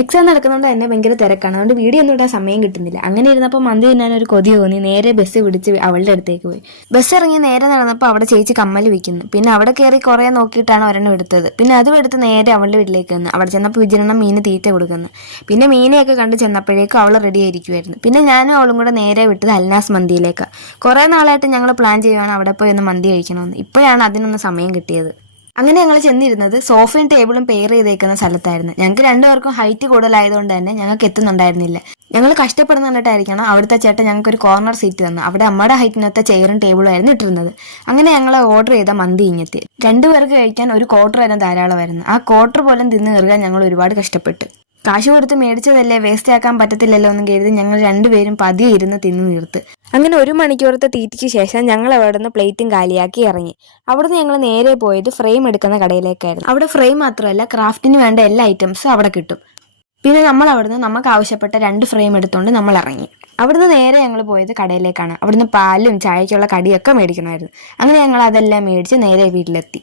Exam നടക്കുന്നതുകൊണ്ട് തന്നെ ഭയങ്കര തിരക്കാണ്. അതുകൊണ്ട് വീഡിയോ ഒന്നും ഇടാൻ സമയം കിട്ടുന്നില്ല. അങ്ങനെ ഇരുന്നപ്പോൾ മന്തി തിന്നാൻ ഒരു കൊതി തോന്നി. നേരെ ബസ് പിടിച്ച് അവളുടെ അടുത്തേക്ക് പോയി. ബസ് ഇറങ്ങി നേരെ നടന്നപ്പോൾ അവിടെ ചേച്ചി കമ്മൽ വിൽക്കുന്നു. പിന്നെ അവിടെ കയറി കുറേ നോക്കിയിട്ടാണ് ഒരെണ്ണം എടുത്തത്. പിന്നെ അതും എടുത്ത് നേരെ അവളുടെ വീട്ടിലേക്ക് വന്നു. അവിടെ ചെന്നപ്പോൾ വിജയണ്ണം മീന് തീറ്റ കൊടുക്കുന്നു. പിന്നെ മീനെയൊക്കെ കണ്ട് ചെന്നപ്പോഴേക്കും അവൾ റെഡി ആയിരിക്കുമായിരുന്നു. പിന്നെ ഞാനും അവളും കൂടെ നേരെ വിട്ടത് അൽനാസ് മന്തിയിലേക്ക്. കുറേ നാളായിട്ട് ഞങ്ങൾ പ്ലാൻ ചെയ്യുവാണ് അവിടെ പോയി ഒന്ന് മന്തി കഴിക്കണമെന്ന്. ഇപ്പോഴാണ് അതിനൊന്ന് സമയം കിട്ടിയത്. അങ്ങനെ ഞങ്ങൾ ചെന്നിരുന്നത് സോഫയും ടേബിളും പെയർ ചെയ്തേക്കുന്ന സ്ഥലത്തായിരുന്നു. ഞങ്ങൾക്ക് രണ്ടുപേർക്കും ഹൈറ്റ് കൂടുതലായതുകൊണ്ട് തന്നെ ഞങ്ങൾക്ക് എത്തുന്നുണ്ടായിരുന്നില്ല. ഞങ്ങൾ കഷ്ടപ്പെടുന്ന കണ്ടിട്ടായിരിക്കണം അവിടുത്തെ ചേട്ടൻ ഞങ്ങൾക്ക് ഒരു കോർണർ സീറ്റ് തന്നു. അവിടെ അമ്മയുടെ ഹൈറ്റിനൊത്ത ചെയറും ടേബിളും ആയിരുന്നു ഇട്ടിരുന്നത്. അങ്ങനെ ഞങ്ങൾ ഓർഡർ ചെയ്ത മന്തി ഇങ്ങെത്തി. രണ്ടുപേർക്ക് കഴിക്കാൻ ഒരു ക്വാർട്ടർ വരെ ധാരാളമായിരുന്നു. ആ ക്വാർട്ടർ പോലും തിന്ന് കയറുക ഞങ്ങൾ ഒരുപാട് കഷ്ടപ്പെട്ടു. കാശ് കൊടുത്ത് മേടിച്ചതല്ലേ, വേസ്റ്റ് ആക്കാൻ പറ്റത്തില്ലല്ലോ എന്നും കരുതി ഞങ്ങൾ രണ്ടുപേരും പതിയെ ഇരുന്ന് തിന്നു തീർത്ത്. അങ്ങനെ 1 മണിക്കൂറത്തെ തീറ്റയ്ക്ക് ശേഷം ഞങ്ങൾ അവിടെ നിന്ന് പ്ലേറ്റും കാലിയാക്കി ഇറങ്ങി. അവിടുന്ന് ഞങ്ങൾ നേരെ പോയത് ഫ്രെയിം എടുക്കുന്ന കടയിലേക്കായിരുന്നു. അവിടെ ഫ്രെയിം മാത്രമല്ല, ക്രാഫ്റ്റിന് വേണ്ട എല്ലാ ഐറ്റംസും അവിടെ കിട്ടും. പിന്നെ നമ്മൾ അവിടുന്ന് നമുക്ക് ആവശ്യപ്പെട്ട 2 ഫ്രെയിം എടുത്തുകൊണ്ട് നമ്മൾ ഇറങ്ങി. അവിടുന്ന് നേരെ ഞങ്ങൾ പോയത് കടയിലേക്കാണ്. അവിടുന്ന് പാലും ചായക്കുള്ള കടിയൊക്കെ മേടിക്കണമായിരുന്നു. അങ്ങനെ ഞങ്ങൾ അതെല്ലാം മേടിച്ച് നേരെ വീട്ടിലെത്തി.